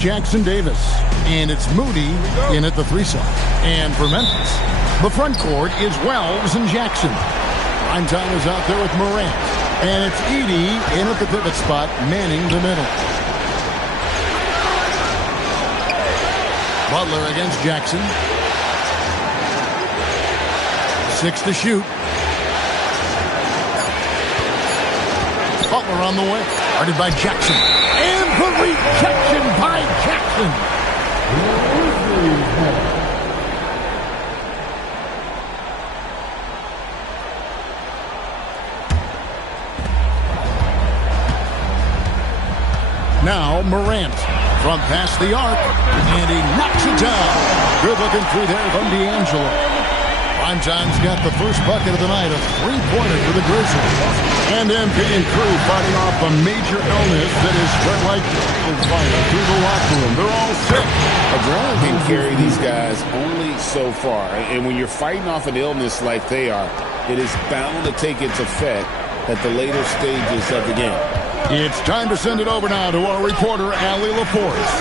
Jackson Davis. And it's Moody in at the 3 side. And for Memphis, the front court is Wells and Jackson. Time is out there with Morant. And it's Edey in at the pivot spot, manning the middle. Butler against Jackson. 6 to shoot. Butler on the way. Guarded by Jackson. And the rejection by Jackson. Now Morant from past the arc, and he knocks it down. Good looking three there from D'Angelo. Prime's got the first bucket of the night, a three-pointer for the Grizzlies. And MP and crew fighting off a major illness that is spread like fire through the locker room. They're all sick. Adrenaline can carry these guys only so far, and when you're fighting off an illness like they are, it is bound to take its effect at the later stages of the game. It's time to send it over now to our reporter, Allie LaForce.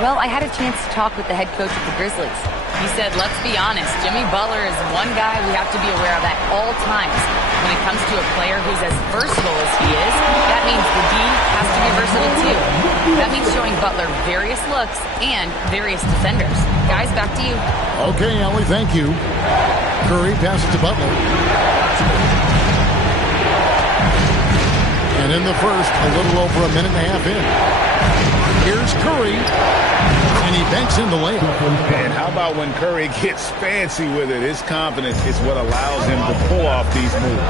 Well, I had a chance to talk with the head coach of the Grizzlies. He said, let's be honest, Jimmy Butler is one guy we have to be aware of at all times. When it comes to a player who's as versatile as he is, that means the D has to be versatile too. That means showing Butler various looks and various defenders. Guys, back to you. Okay, Allie, thank you. Curry passes to Butler. And in the first, a little over a minute and a half in. Here's Curry, and he banks in the layup. And how about when Curry gets fancy with it? His confidence is what allows him to pull off these moves.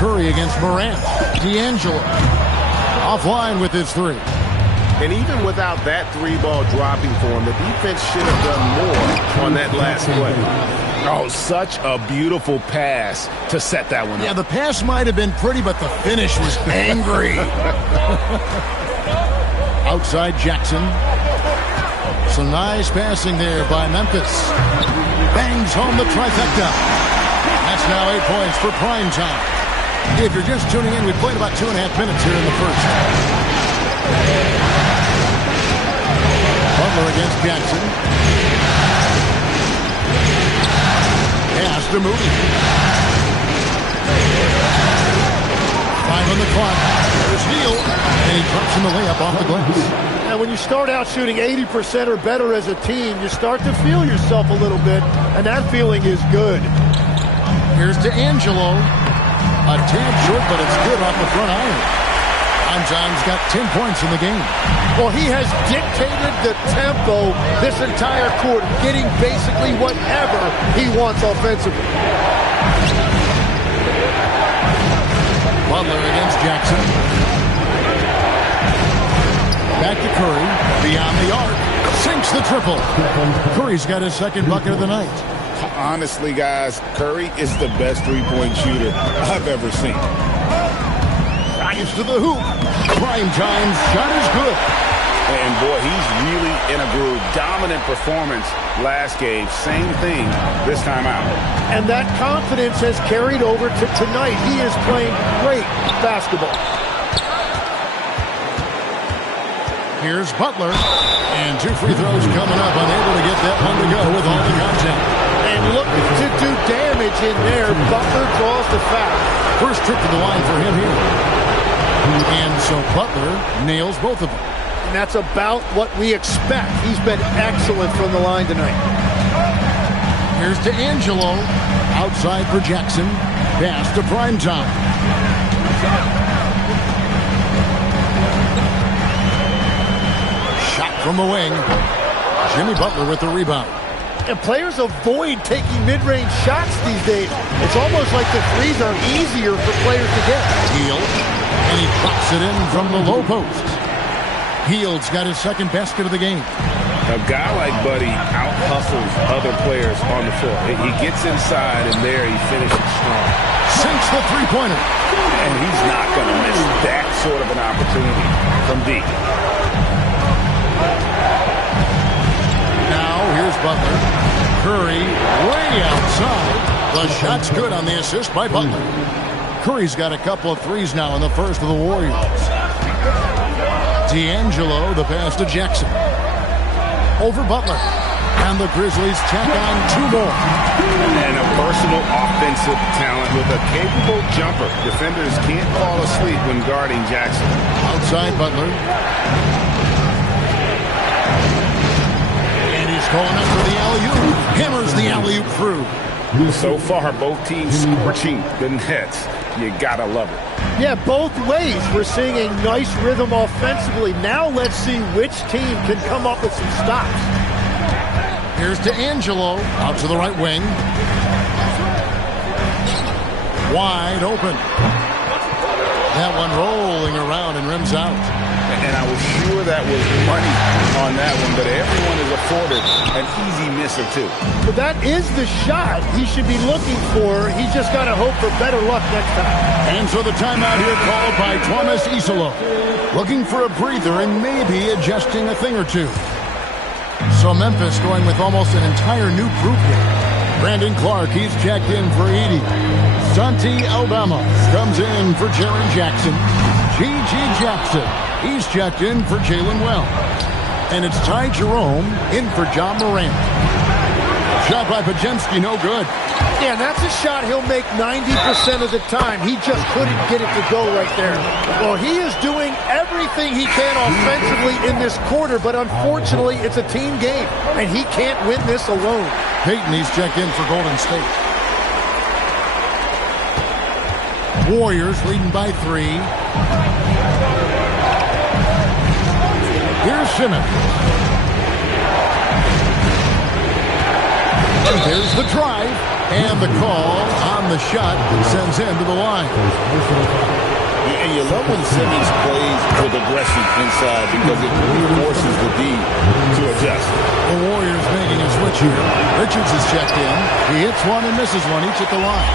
Curry against Morant. D'Angelo offline with his three. And even without that three-ball dropping for him, the defense should have done more on that last play. Oh, such a beautiful pass to set that one up. Yeah, the pass might have been pretty, but the finish was angry. Outside Jackson. Some nice passing there by Memphis. Bangs home the trifecta. That's now 8 points for prime time. If you're just tuning in, we played about 2.5 minutes here in the first. Butler against Jackson. Pass to Moody. 5 on the clock. There's Neal, and he drops in the layup off the glass. And when you start out shooting 80% or better as a team, you start to feel yourself a little bit, and that feeling is good. Here's D'Angelo. A tad short, but it's good off the front iron. Prime's got 10 points in the game. Well, he has dictated the tempo this entire quarter, getting basically whatever he wants offensively. Butler against Jackson. Back to Curry. Beyond the arc. Sinks the triple. Curry's got his second bucket of the night. Honestly, guys, Curry is the best three-point shooter I've ever seen. Drives to the hoop. Primetime's shot is good. And boy, he's really in a groove. Dominant performance last game. Same thing this time out. And that confidence has carried over to tonight. He is playing great basketball. Here's Butler. And 2 free throws coming up. Unable to get that one to go with all the contact. And looking to do damage in there. Butler draws the foul. First trip to the line for him here. And so Butler nails both of them. And that's about what we expect. He's been excellent from the line tonight. Here's D'Angelo. Outside for Jackson. Pass to Primetime. Shot from the wing. Jimmy Butler with the rebound. And players avoid taking mid-range shots these days. It's almost like the threes are easier for players to get. Hield, and he drops it in from the low post. Hield's got his second basket of the game. A guy like Buddy out-hustles other players on the floor. He gets inside, and there he finishes strong. Sinks the three-pointer. And he's not going to miss that sort of an opportunity from deep. Now, here's Butler. Curry way outside. The shot's good on the assist by Butler. Curry's got a couple of threes now in the first of the Warriors. D'Angelo, the pass to Jackson. Over Butler. And the Grizzlies tack on 2 more. And a personal offensive talent with a capable jumper. Defenders can't fall asleep when guarding Jackson. Outside Butler. And he's calling up for the alley-oop. Hammers the alley-oop through. So far, both teams scorching the nets. You gotta love it. Yeah, both ways. We're seeing a nice rhythm offensively. Now let's see which team can come up with some stops. Here's D'Angelo out to the right wing. Wide open. That one rolling around and rims out. And I was sure that was money on that one, but everyone is afforded an easy miss or two. But that is the shot he should be looking for. He's just got to hope for better luck next time. And so the timeout here called by Thomas Isolo. Looking for a breather and maybe adjusting a thing or two. So Memphis going with almost an entire new group here. Brandon Clark, he's checked in for Edey. Santi Aldama comes in for Jaren Jackson. G.G. Jackson, he's checked in for Jalen Well. And it's Ty Jerome in for John Morant. Shot by Podziemski, no good. Yeah, that's a shot he'll make 90% of the time. He just couldn't get it to go right there. Well, he is doing everything he can offensively in this quarter, but unfortunately, it's a team game, and he can't win this alone. Payton, he's checked in for Golden State. Warriors leading by 3. Here's Simmons. And there's the drive. And the call on the shot sends him to the line. And you love when Simmons plays with aggression inside because it really forces the D to adjust. The Warriors making a switch here. Richards is checked in. He hits one and misses one, each at the line.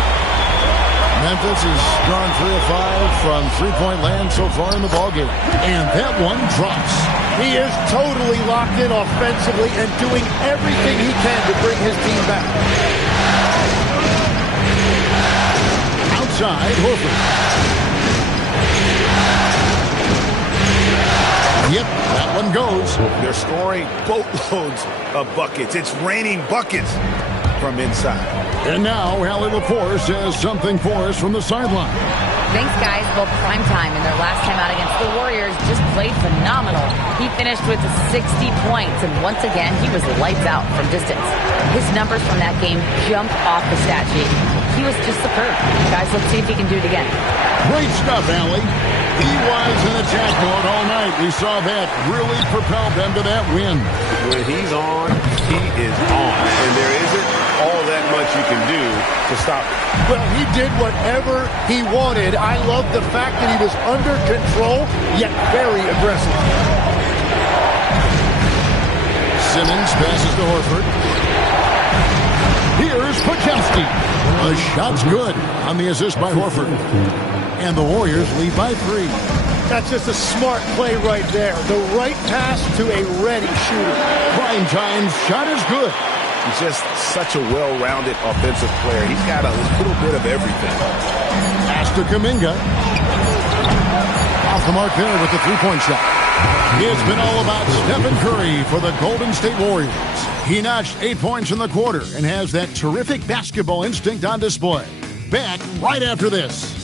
Memphis has gone 3 of 5 from three-point land so far in the ballgame. And that one drops. He is totally locked in offensively and doing everything he can to bring his team back. Outside, Horford. Yep, that one goes. They're scoring boatloads of buckets. It's raining buckets from inside. And now, Allie LaForce has something for us from the sideline. Thanks, guys. Well, primetime in their last time out against the Warriors just played phenomenal. He finished with 60 points, and once again, he was lights out from distance. His numbers from that game jumped off the stat sheet. He was just superb. Guys, let's see if he can do it again. Great stuff, Allie. He was in attack mode all night. We saw that really propelled them to that win. When he's on, he is on. And there isn't all that much you can do to stop it. Well, he did whatever he wanted. I love the fact that he was under control, yet very aggressive. Simmons passes to Horford. Here's Podziemski. The shot's good on the assist by Horford. And the Warriors lead by 3. That's just a smart play right there. The right pass to a ready shooter. Prime time's shot is good. He's just such a well-rounded offensive player. He's got a little bit of everything. Pass to Kuminga. Off the mark there with the three-point shot. It's been all about Stephen Curry for the Golden State Warriors. He notched 8 points in the quarter and has that terrific basketball instinct on display. Back right after this.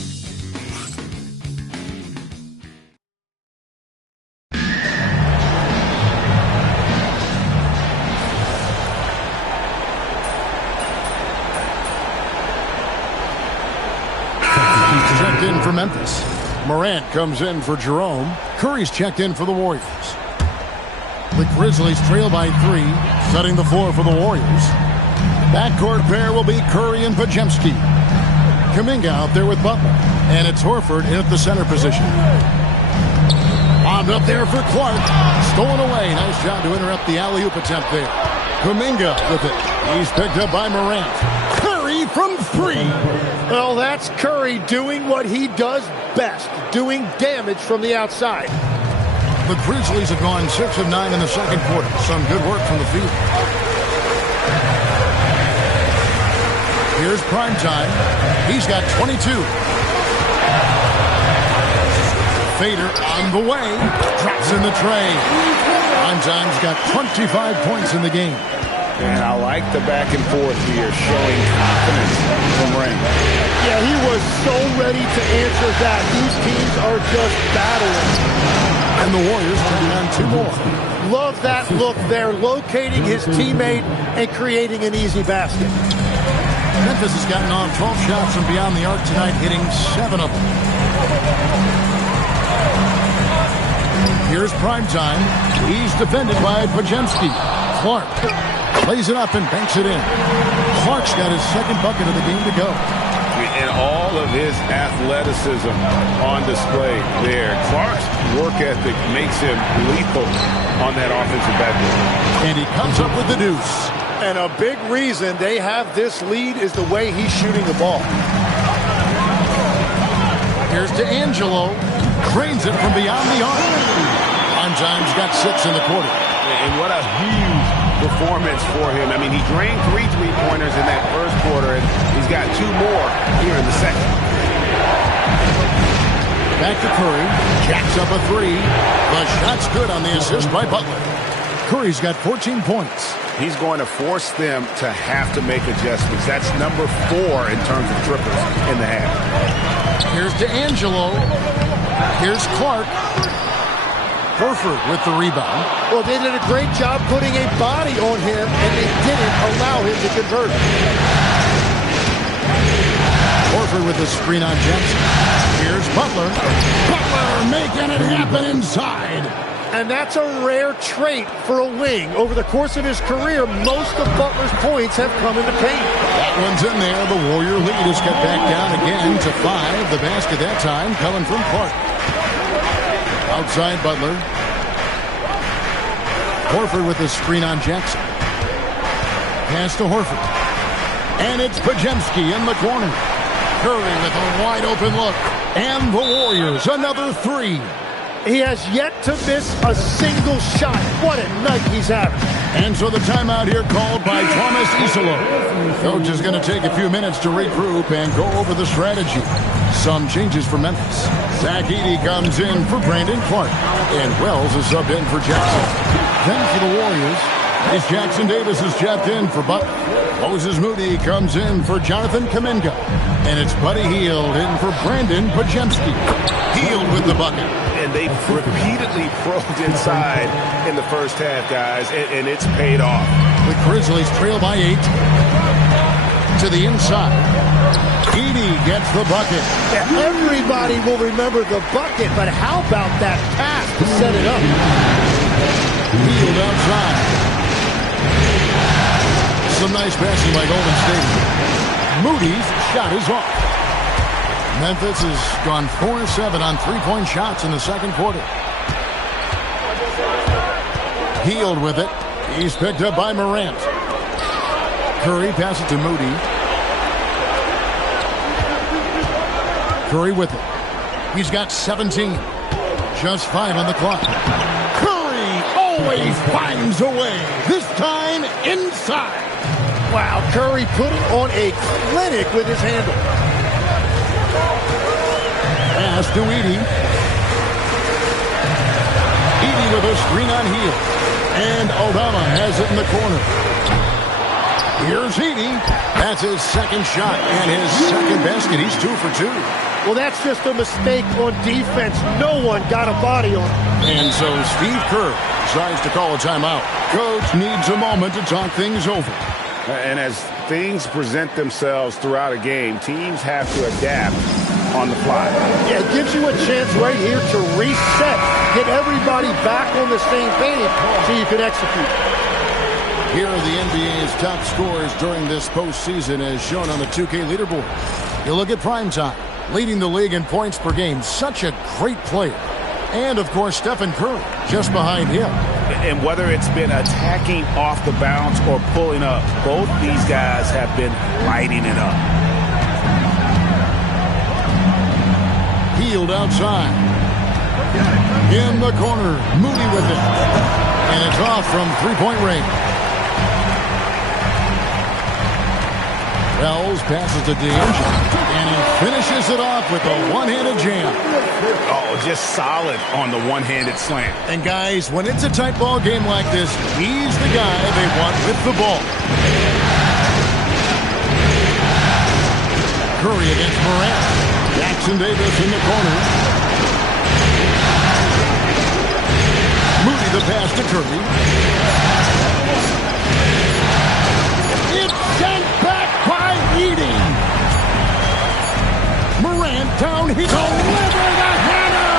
Checked in for Memphis. Morant comes in for Jerome. Curry's checked in for the Warriors. The Grizzlies trail by 3, setting the floor for the Warriors. Backcourt pair will be Curry and Podziemski. Kuminga out there with Butler. And it's Horford in at the center position. Bombed up there for Clark. Stolen away. Nice job to interrupt the alley-oop attempt there. Kuminga with it. He's picked up by Morant. Curry from 3. Well, that's Curry doing what he does best, doing damage from the outside. The Grizzlies have gone 6 of 9 in the second quarter. Some good work from the field. Here's Primetime. He's got 22. fader on the way. Drops in the tray. Time's got 25 points in the game. And I like the back and forth here, showing confidence from Ray. Yeah, he was so ready to answer that. These teams are just battling. And the Warriors taking on two more. Love that look there, locating his teammate and creating an easy basket. Memphis has gotten on 12 shots from beyond the arc tonight, hitting 7 of them. Here's Primetime. He's defended by Podziemski. Clark plays it up and banks it in. Clark's got his second bucket of the game to go. And all of his athleticism on display there. Clark's work ethic makes him lethal on that offensive backboard. And he comes up with the deuce. And a big reason they have this lead is the way he's shooting the ball. Here's D'Angelo. Cranes it from beyond the arc. Time's got 6 in the quarter. And what a huge performance for him. I mean, he drained 3 3-pointers in that first quarter, and he's got 2 more here in the second. Back to Curry. Jacks up a 3. The shot's good on the assist by Butler. Curry's got 14 points. He's going to force them to have to make adjustments. That's number 4 in terms of triples in the half. Here's D'Angelo. Here's Clark. Horford with the rebound. Well, they did a great job putting a body on him, and they didn't allow him to convert. Horford with the screen on Jackson. Here's Butler. Butler making it happen inside. And that's a rare trait for a wing. Over the course of his career, most of Butler's points have come in the paint. That one's in there. The Warrior lead is cut back down again to 5. The basket that time coming from Clark. Outside Butler. Horford with the screen on Jackson. Pass to Horford. And it's Podziemski in the corner. Curry with a wide open look. And the Warriors another 3. He has yet to miss a single shot. What a night he's having. And so the timeout here called by Thomas Isolo. Coach is going to take a few minutes to regroup and go over the strategy. Some changes for Memphis. Zach Edey comes in for Brandon Clark. And Wells is subbed in for Jackson. Then for the Warriors, is Jackson Davis is jabbed in for Butler. Moses Moody comes in for Jonathan Kuminga. And it's Buddy Hield in for Brandon Podziemski. Hield with the bucket. And they repeatedly probed inside in the first half, guys, and it's paid off. The Grizzlies trail by 8. To the inside. Edey gets the bucket. Yeah, everybody will remember the bucket, but how about that pass to set it up? Hield outside. Some nice passing by Golden State. Moody's shot is off. Memphis has gone 4-7 on 3-point shots in the second quarter. Hield with it. He's picked up by Morant. Curry passes to Moody. Curry with it. He's got 17. Just 5 on the clock. Curry always finds a way. This time inside. Wow, Curry putting on a clinic with his handle. Pass to Edey. Edey with a screen on Hield. And Obama has it in the corner. Here's Edey. That's his second shot and his second basket. He's 2 for 2. Well, that's just a mistake on defense. No one got a body on him. And so Steve Kerr decides to call a timeout. Coach needs a moment to talk things over. And as things present themselves throughout a game, teams have to adapt on the fly. Yeah, it gives you a chance right here to reset, get everybody back on the same page so you can execute. Here are the NBA's top scorers during this postseason as shown on the 2K leaderboard. You look at Primetime, leading the league in points per game. Such a great player. And, of course, Stephen Curry just behind him. And whether it's been attacking off the bounce or pulling up, both these guys have been lighting it up. Hield outside. In the corner, Moody with it. And it's off from three-point range. Wells passes to D'Angelo, and he finishes it off with a one-handed jam. Oh, just solid on the one-handed slam. And guys, when it's a tight ball game like this, he's the guy they want with the ball. Curry against Morant. Jackson Davis in the corner. Moody the pass to Curry. It's sent back by Edey. Morant down, he delivered the header!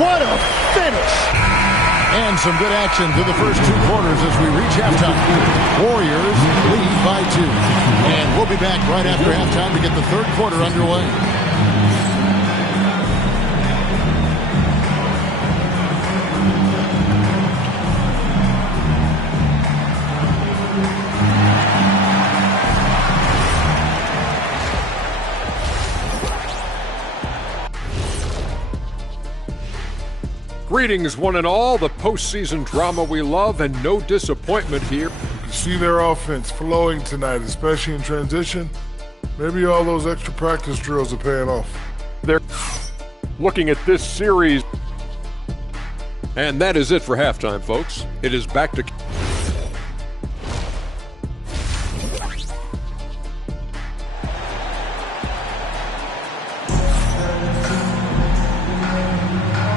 What a finish! And some good action through the first 2 quarters as we reach halftime. Warriors lead by 2. And we'll be back right after halftime to get the third quarter underway. Greetings, one and all. The postseason drama we love, and no disappointment here. You see their offense flowing tonight, especially in transition. Maybe all those extra practice drills are paying off. They're looking at this series. And that is it for halftime, folks. It is back to...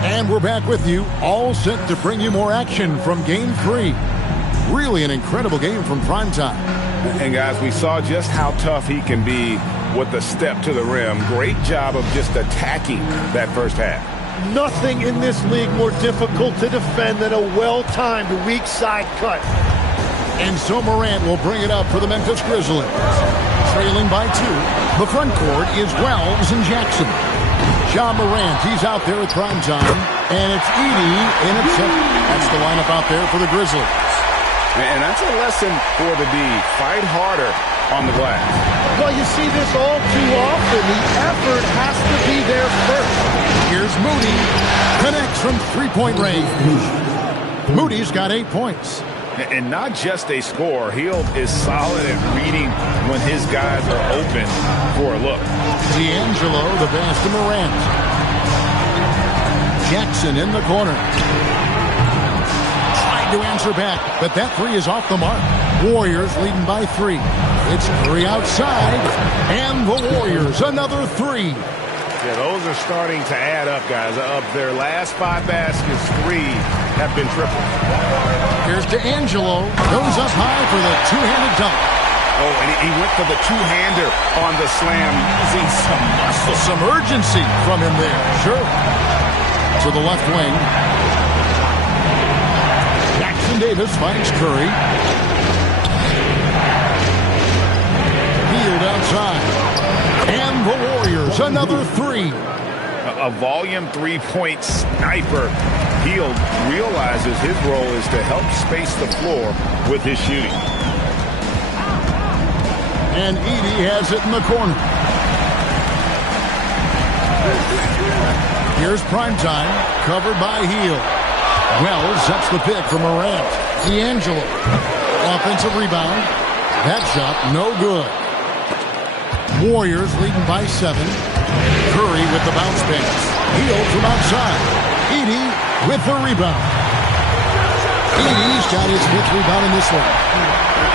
And we're back with you, all set to bring you more action from Game 3. Really an incredible game from primetime. And guys, we saw just how tough he can be with the step to the rim. Great job of just attacking that first half. Nothing in this league more difficult to defend than a well-timed weak side cut. And so Morant will bring it up for the Memphis Grizzlies. Trailing by 2. The front court is Wells and Jackson. Ja Morant, he's out there at primetime. And it's Edey in at 7. That's the lineup out there for the Grizzlies. And that's a lesson for the D. Fight harder on the glass. Well, you see this all too often. The effort has to be there first. Here's Moody. Connects from three-point range. Moody's got 8 points. And not just a scorer. Hield is solid at reading when his guys are open for a look. D'Angelo, the pass to Morant. Jackson in the corner. Tried to answer back, but that 3 is off the mark. Warriors leading by 3. It's Curry outside, and the Warriors another 3. Yeah, those are starting to add up, guys. Of their last 5 baskets, 3 have been triples. Here's D'Angelo. Goes up high for the two-handed dunk. Oh, and he went for the two-hander on the slam, using some muscle. Some urgency from him there. Sure. To the left wing. Jackson Davis finds Curry. Hield outside. And the Warriors another 3. A volume 3-point sniper. Hield realizes his role is to help space the floor with his shooting. And Edey has it in the corner. Here's primetime, covered by Hield. Wells sets the pick for Morant. D'Angelo. Offensive rebound. That shot, no good. Warriors leading by 7. Curry with the bounce pass. Hield from outside. Edey with the rebound. Edey's got his 5th rebound in this one.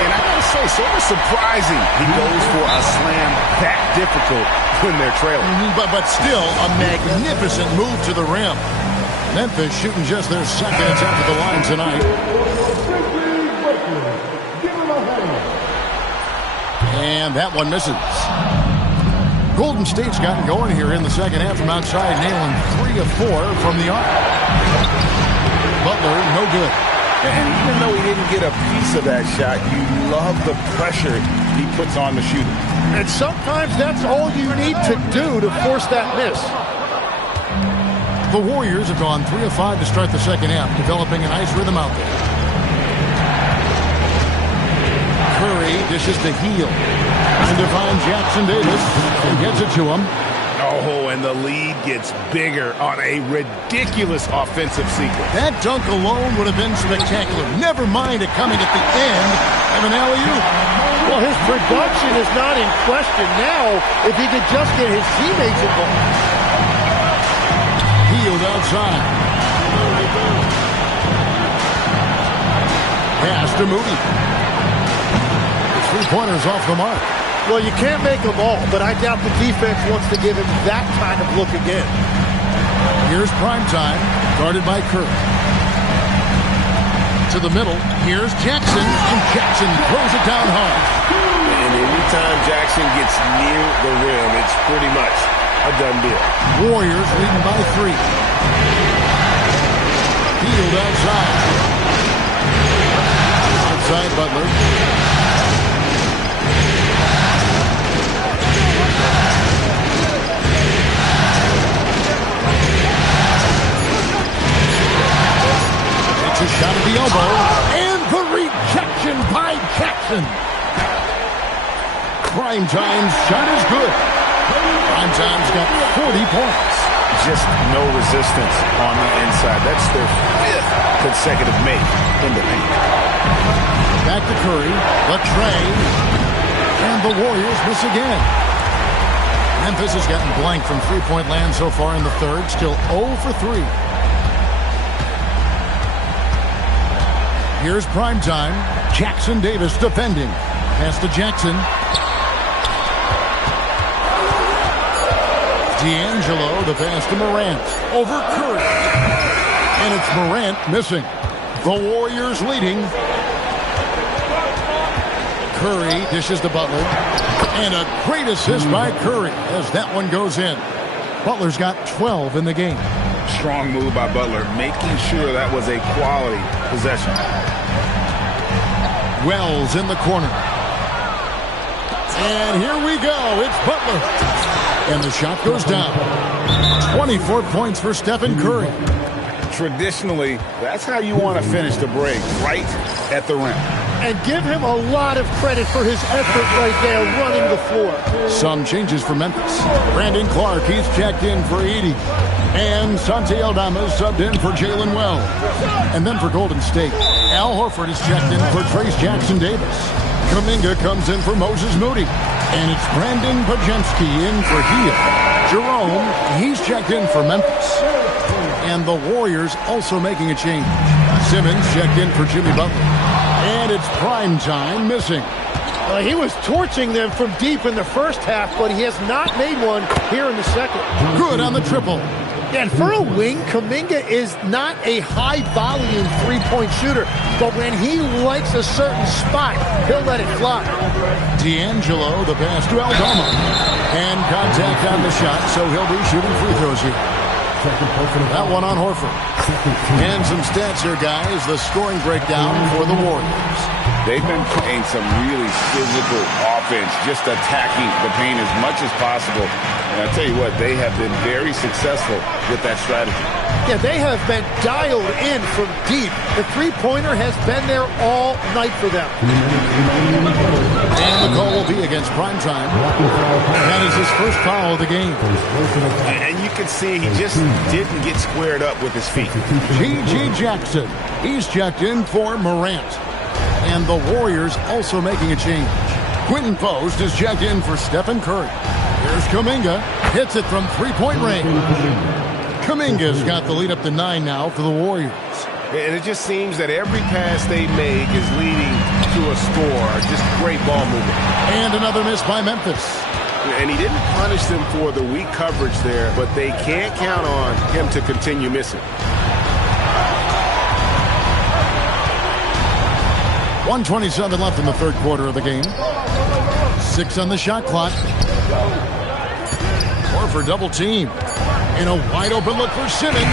And I gotta say, sort of surprising he goes for a slam that difficult when they're trailing. But still, a magnificent move to the rim. Memphis shooting just their 2nd attempt at the line tonight. And that one misses. Golden State's gotten going here in the second half from outside, nailing 3 of 4 from the arc. Butler, no good. And even though he didn't get a piece of that shot, you love the pressure he puts on the shooter. And sometimes that's all you need to do to force that miss. The Warriors have gone 3 of 5 to start the second half, developing a nice rhythm out there. Curry dishes to Hield. And to find Jackson Davis and gets it to him. Oh, and the lead gets bigger on a ridiculous offensive sequence. That dunk alone would have been spectacular. Never mind it coming at the end of an alley-oop. Well, his production is not in question now if he could just get his teammates involved. Healed outside. Pass to Moody. Three-pointers off the mark. Well, you can't make them all, but I doubt the defense wants to give him that kind of look again. Here's Primetime, guarded by Curry. To the middle, here's Jackson, and Jackson throws it down hard. And anytime Jackson gets near the rim, it's pretty much a done deal. Warriors leading by 3. Field outside. Outside Butler. A shot at the elbow, and the rejection by Jackson. Primetime's shot is good. Primetime's got 40 points. Just no resistance on the inside. That's their 5th consecutive make in the paint. Back to Curry, Latrey, and the Warriors miss again. Memphis has gotten blank from three-point land so far in the third, still 0 for 3. Here's Primetime. Jackson Davis defending. Pass to Jackson. D'Angelo, the pass to Morant. Over Curry. And it's Morant missing. The Warriors leading. Curry dishes to Butler. And a great assist by Curry as that one goes in. Butler's got 12 in the game. Strong move by Butler, making sure that was a quality possession. Wells in the corner. And here we go. It's Butler. And the shot goes down. 24 points for Stephen Curry. Traditionally, that's how you want to finish the break, right at the rim. And give him a lot of credit for his effort right there running the floor. Some changes for Memphis. Brandon Clark, he's checked in for Edey. And Santi Aldama subbed in for Jalen Wells. And then for Golden State, Al Horford is checked in for Trace Jackson Davis. Kuminga comes in for Moses Moody. And it's Brandon Podziemski in for Hill. Jerome, he's checked in for Memphis. And the Warriors also making a change. Simmons checked in for Jimmy Butler. And it's Primetime missing. He was torching them from deep in the first half, but he has not made one here in the second. Good on the triple. And for a wing, Kuminga is not a high-volume three-point shooter, but when he likes a certain spot, he'll let it fly. D'Angelo, the pass to Aldama. And contact on the shot, so he'll be shooting free throws here. That one on Horford. And some stats here, guys. The scoring breakdown for the Warriors. They've been playing some really physical offense, just attacking the paint as much as possible. And I tell you what, they have been very successful with that strategy. Yeah, they have been dialed in from deep. The three-pointer has been there all night for them. And the call will be against Primetime. That is his first foul of the game. And you can see he just didn't get squared up with his feet. G.G. Jackson, he's checked in for Morant. And the Warriors also making a change. Quentin Post is checked in for Stephen Curry. Here's Kuminga. Hits it from three-point range. Kuminga's got the lead up to 9 now for the Warriors. And it just seems that every pass they make is leading to a score. Just great ball movement. And another miss by Memphis. And he didn't punish them for the weak coverage there, but they can't count on him to continue missing. 1:27 left in the third quarter of the game. 6 on the shot clock. Horford double team. In a wide open look for Simmons.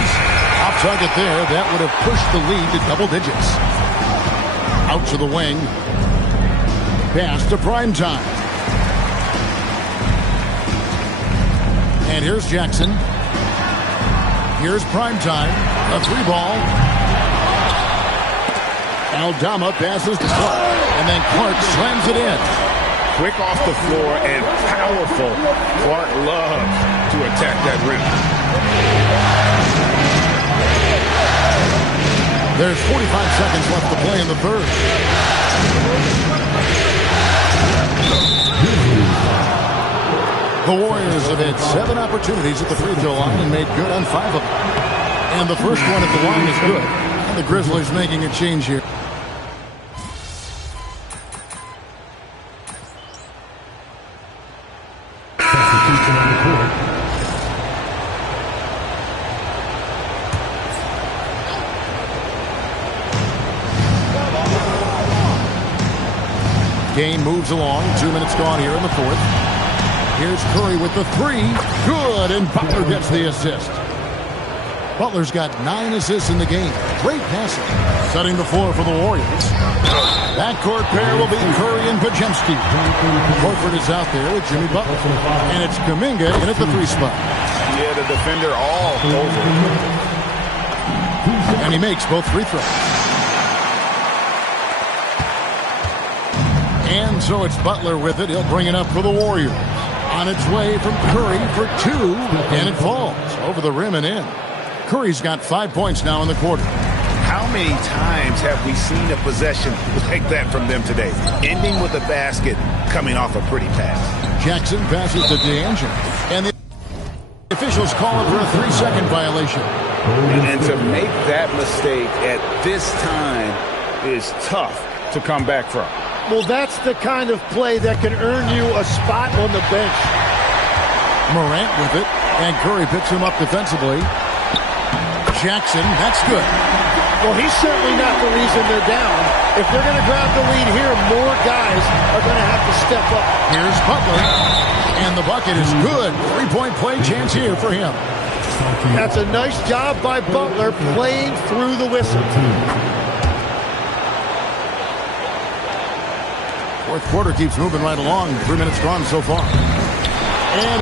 Off target there. That would have pushed the lead to double digits. Out to the wing. Pass to Primetime. And here's Jackson. Here's Primetime. A three ball. Aldama passes to Clark. And then Clark slams it in. Quick off the floor and powerful. Clark loves to attack that rim. There's 45 seconds left to play in the third. The Warriors have had 7 opportunities at the free throw line and made good on 5 of them. And the first one at the line is good. And the Grizzlies making a change here. Game moves along. 2 minutes gone here in the fourth. Here's Curry with the 3. Good, and Butler gets the assist. Butler's got 9 assists in the game. Great passing. Setting the floor for the Warriors. Backcourt pair will be Curry and Podziemski. Horford is out there with Jimmy Butler. And it's Kuminga in at the 3 spot. Yeah, the defender all over. And he makes both free throws. And so it's Butler with it. He'll bring it up for the Warriors. On its way from Curry for 2, and it falls over the rim and in. Curry's got 5 points now in the quarter. How many times have we seen a possession like that from them today? Ending with a basket, coming off a pretty pass. Jackson passes to D'Angelo. And the officials call it for a 3-second violation. And to make that mistake at this time is tough to come back from. Well, that's the kind of play that can earn you a spot on the bench. Morant with it, and Curry picks him up defensively. Jackson, that's good. Well, he's certainly not the reason they're down. If they're going to grab the lead here, more guys are going to have to step up. Here's Butler, and the bucket is good. 3-point play chance here for him. That's a nice job by Butler playing through the whistle. Fourth quarter keeps moving right along. 3 minutes gone so far. And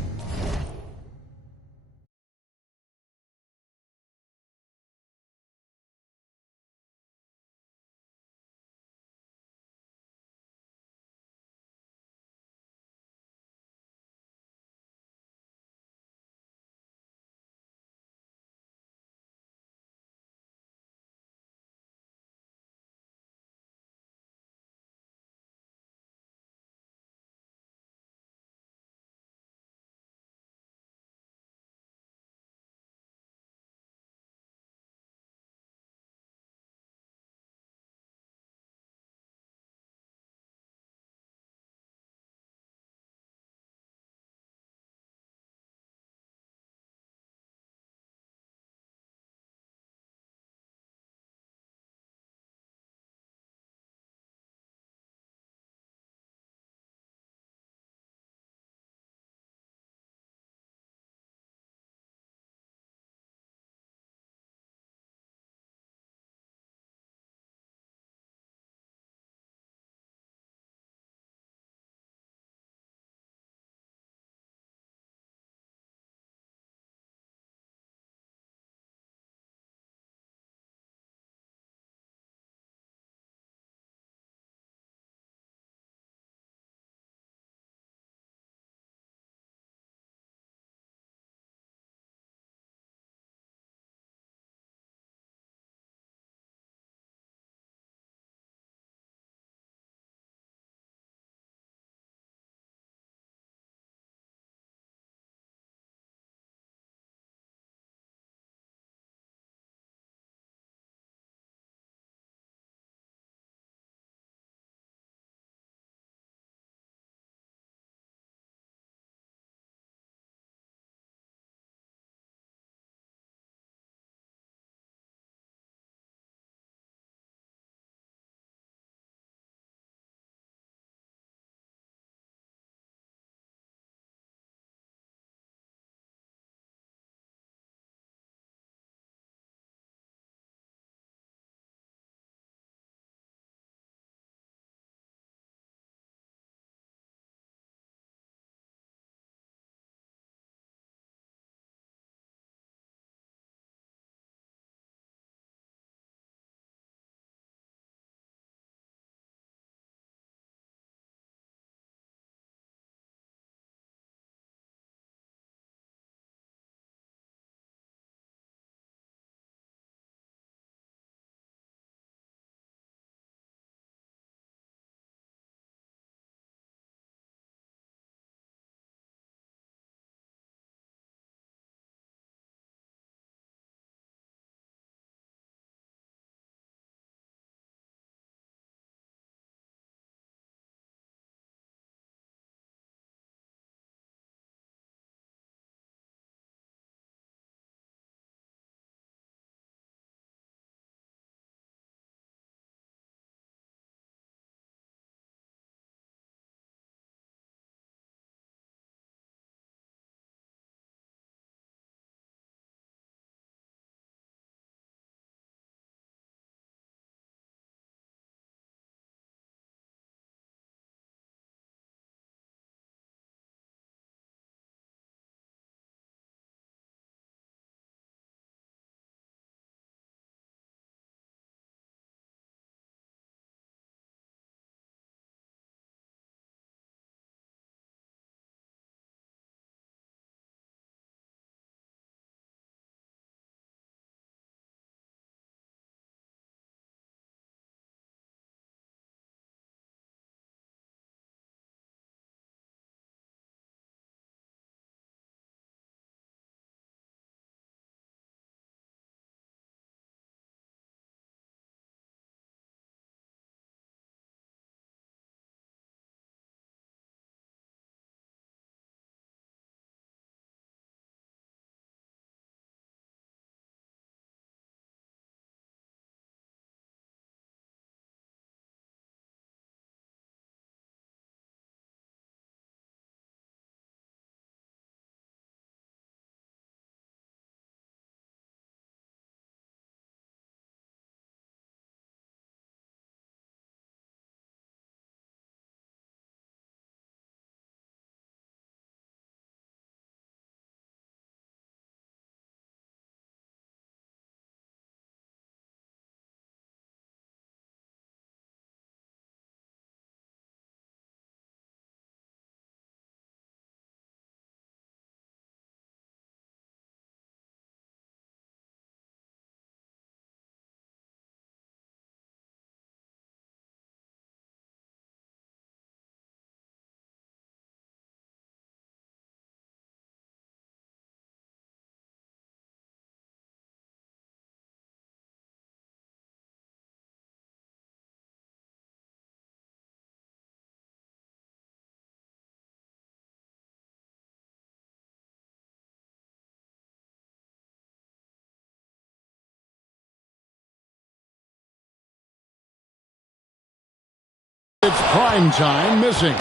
It's prime time missing.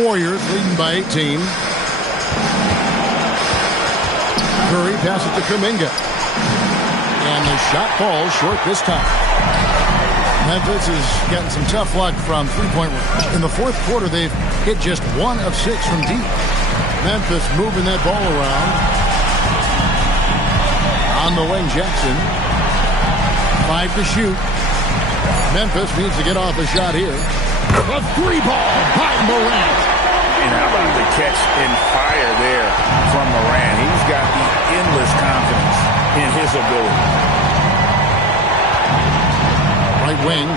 Warriors leading by 18. Curry passes to Kuminga. And the shot falls short this time. Memphis has gotten some tough luck from three-point range. In the fourth quarter, they've hit just 1 of 6 from deep. Memphis moving that ball around. On the wing, Jackson. 5 to shoot. Memphis needs to get off a shot here. A 3-ball by Morant. And how about the catch and fire there from Morant? He's got the endless confidence in his ability. Right wing.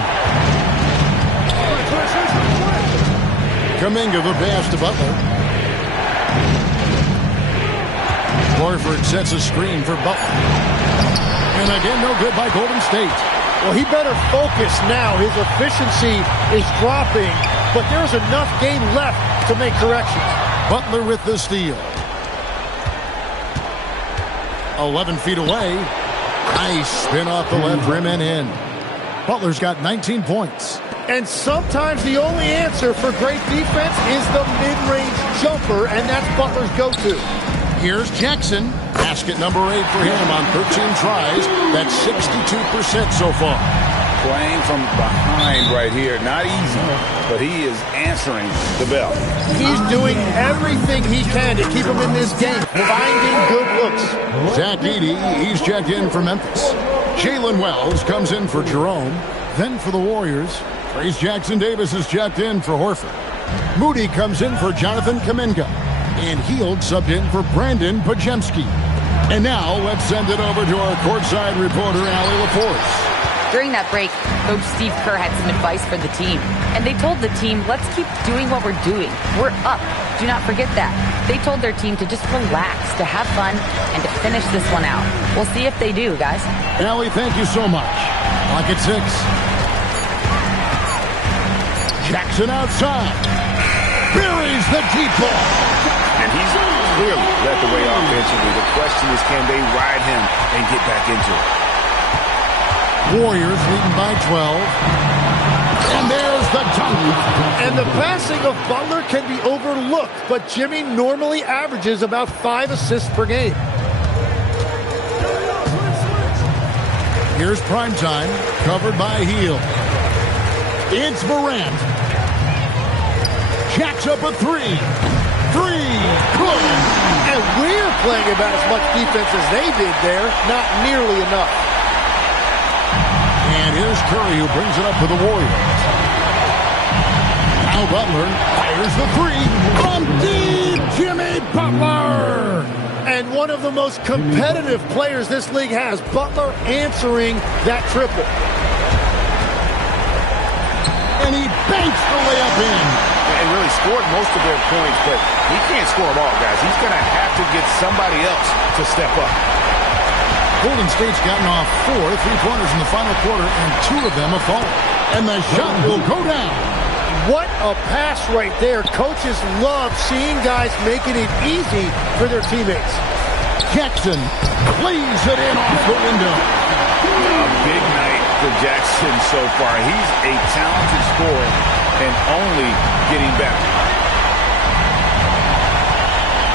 Kuminga the pass to Butler. Horford sets a screen for Butler. And again, no good by Golden State. Well, he better focus now. His efficiency is dropping, but there's enough game left to make corrections. Butler with the steal. 11 feet away. Nice spin off the left rim and in. Butler's got 19 points. And sometimes the only answer for great defense is the mid-range jumper, and that's Butler's go-to. Here's Jackson. Basket number 8 for him on 13 tries. That's 62% so far. Playing from behind right here. Not easy, but he is answering the bell. He's doing everything he can to keep him in this game, finding good looks. Zach Edey, he's checked in for Memphis. Jalen Wells comes in for Jerome. Then for the Warriors, Trace Jackson-Davis is checked in for Horford. Moody comes in for Jonathan Kuminga. And Hield subbed in for Brandon Podziemski. And now let's send it over to our courtside reporter, Allie LaForce. During that break, Coach Steve Kerr had some advice for the team. And they told the team, let's keep doing what we're doing. We're up. Do not forget that. They told their team to just relax, to have fun, and to finish this one out. We'll see if they do, guys. Allie, thank you so much. Clock at 6. Jackson outside. Buries the deep ball. And he's clearly led the way offensively. The question is, can they ride him and get back into it? Warriors leading by 12. And there's the dunk. And the passing of Butler can be overlooked, but Jimmy normally averages about 5 assists per game. Here's primetime, covered by Hield. It's Morant. Jacks up a 3. 3. Good. And we're playing about as much defense as they did there. Not nearly enough. And here's Curry, who brings it up for the Warriors. Now Butler fires the 3 from deep. Jimmy Butler. And one of the most competitive players this league has, Butler answering that triple. And he banks the layup in. And really scored most of their points, but he can't score them all, guys. He's going to have to get somebody else to step up. Golden State's gotten off 4 3-pointers in the final quarter, and 2 of them have fallen. And the shot will go down. What a pass right there. Coaches love seeing guys making it easy for their teammates. Jackson plays it in off the window. A big night for Jackson so far. He's a talented scorer and only getting better.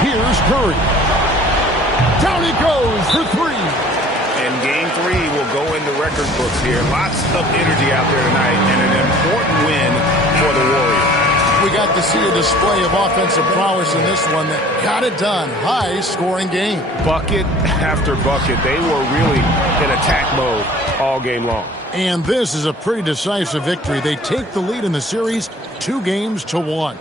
Here's Curry. Down he goes for 3. And game 3 will go into record books here. Lots of energy out there tonight and an important win for the Warriors. We got to see a display of offensive prowess in this one that got it done. High-scoring game. Bucket after bucket. They were really in attack mode all game long. And this is a pretty decisive victory. They take the lead in the series 2-1.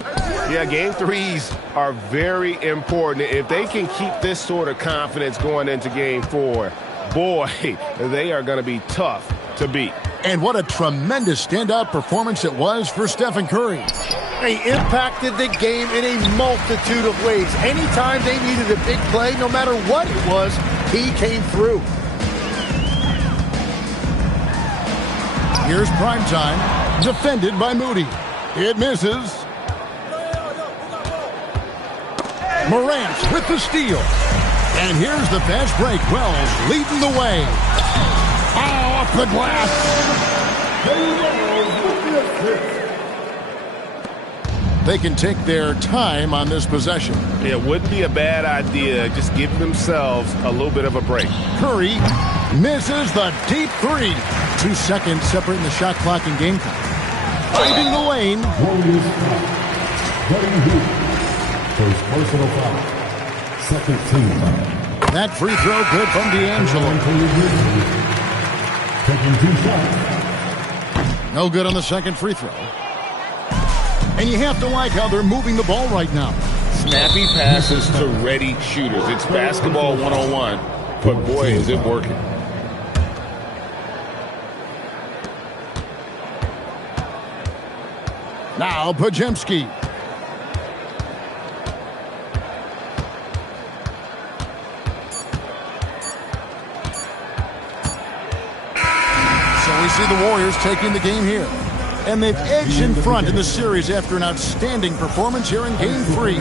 Yeah, game 3s are very important. If they can keep this sort of confidence going into game 4, boy, they are going to be tough to beat. And what a tremendous standout performance it was for Stephen Curry. He impacted the game in a multitude of ways. Anytime they needed a big play, no matter what it was, he came through. Here's primetime, defended by Moody. It misses. Morant with the steal. And here's the fast break. Wells leading the way. Off the glass. they can take their time on this possession. It wouldn't be a bad idea. Just give themselves a little bit of a break. Curry misses the deep three. 2 seconds separating the shot clock and game time. Driving the lane. First personal foul. Second team foul. That free throw good from D'Angelo. Taking 2 shots. No good on the second free throw. And you have to like how they're moving the ball right now. Snappy passes to ready shooters. It's basketball 101, but boy, is it working. Now Podziemski. So we see the Warriors taking the game here. And they've edged in front in the series after an outstanding performance here in Game 3.